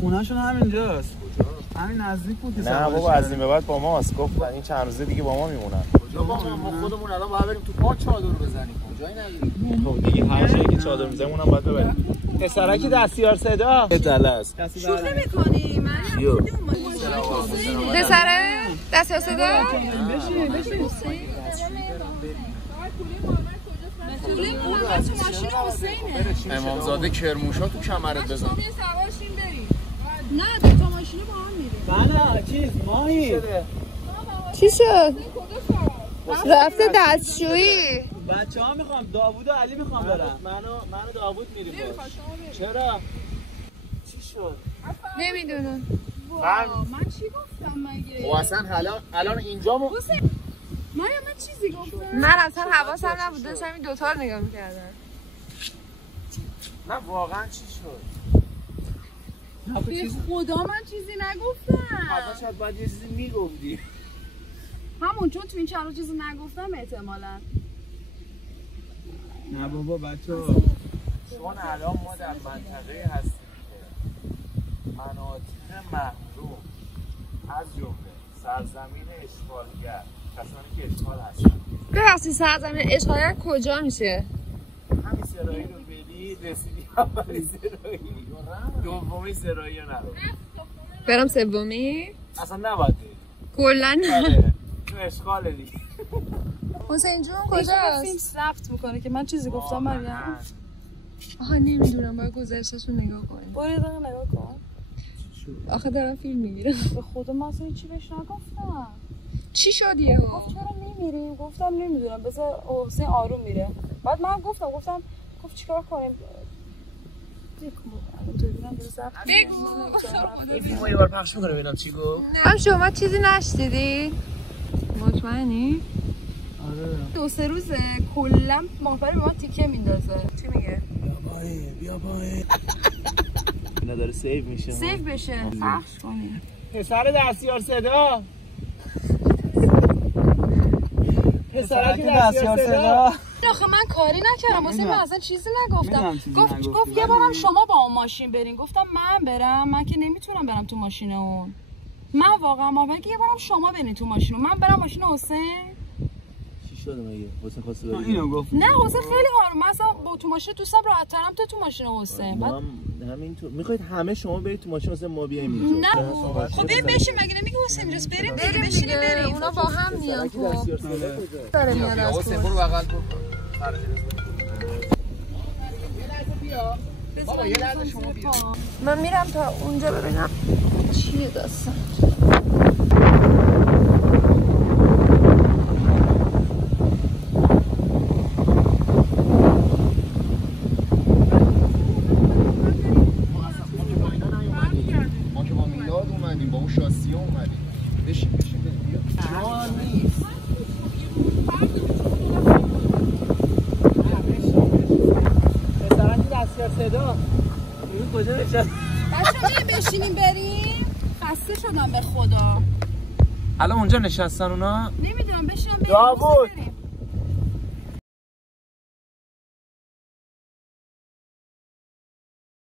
خونه‌شون همینجاست. همین نزدیک بود که نه بابا از این به بعد با ماست. گفت این چند روزه دیگه با ما میمونن. کجا با ما خودمون الان باید بریم تو پارک چادر بزنیم. کجایی نداریم. خب دیگه هر جایی که چادر میزنیم اونم باید ببریم. پسرکی دستیار صدا. جلس. شوخی می‌کنی؟ من پسره دستیار صدا. بشین. طوله محمد تو ماشین حسینه. امامزاده کرموشا تو کمرت بزن. سوارشین بریم. نه دو تا ماشین با هم میریم. نه چیز ماهی. چی شد؟ رفته دستشویی. بچه‌ها میخوام داوود و علی میخوام برم. منو داوود میریم. چرا؟ چی شد؟ نمیدونم. من چی گفتم مگه؟ و اصلا الان اینجامو من چیزی گفتم؟ من اصلا حواسم نبود داشتم این دوتا رو نگاه میکردم. نه واقعا چی شد؟ به خدا من چیزی نگفتم. حتما شاید باید یه چیزی میگفتی. همون چون تو این چند روز چیزی نگفتم احتمالا. نه بابا بچه‌ها چون الان ما در منطقه هستیم که مناطق محروم از جمله سرزمین اشغالگر کسانی که اشغال هستن. ببخشید سرزمین اشغالگر کجا میشه؟ همین سرایی رو برید رسیدی اولی سرایی دومی سرایی رو نرو برم سومی؟ اصلا نباید برید کلن تو اشغاله دیگه. حسین جون کجاست؟ فیلم ثبت میکنه که من چیزی گفتم مریم. آها نمیدونم باید گزارششون نگاه کنیم. برو یه دقیقه نگاه کن. آخه دارم فیلم میگیرم. به خدا من اصلا چی بهش نگفتم. چی شد یهو؟ گفت چرا نمیریم؟ گفتم نمیدونم بذار حسین آروم میره. بعد من گفتم گفت چیکار کنیم؟ این فیلمو یه بار پخش میکنه ببینم چی گفت. هم شما چیزی نشنیدی؟ مطمئنی؟ آره 2-3 روزه کلا ماهواره به من تیکه میندازه. چی میگه؟ بیا بای اینا داره سیو میشه. سیو بشه پخش کنیم. پسر دستیار صدا. پسرک دستیار صدا. آخه من کاری نکردم واسه من اصلا چیزی نگفتم. گفت یه بارم شما با اون ماشین برین. گفتم من برم؟ من که نمیتونم برم تو ماشین اون. من واقعا که یه بارم شما برین تو ماشین من برم ماشین حسین. چی شده مگه؟ حسین خواسته بره. اینو گفت. نه حسین خیلی آروم. من اصلا با تو ماشین دوستم راحت ترم تو ماشین حسین. بعد همینطور میخواید همه شما برید تو ماشین حسین ما بیایم اینجا. نه خب بریم بشین مگه نمیگه حسین میرس بریم بشینیم بریم. اونا با هم میان خب. داره میاد حسین برو بغل برو. بابا یه لحظه شما بیا. من میرم تا اونجا ببینم چیه داستان. ما که با میلاد اومدیم با اون شاسیه اومدیم. بشین بیا. جان نیست. صدا این کجا نشست؟ بچه‌ها بشینیم بریم. خسته شدم به خدا. الان اونجا نشستن اونا؟ نمیدونم بشینم بریم. داوود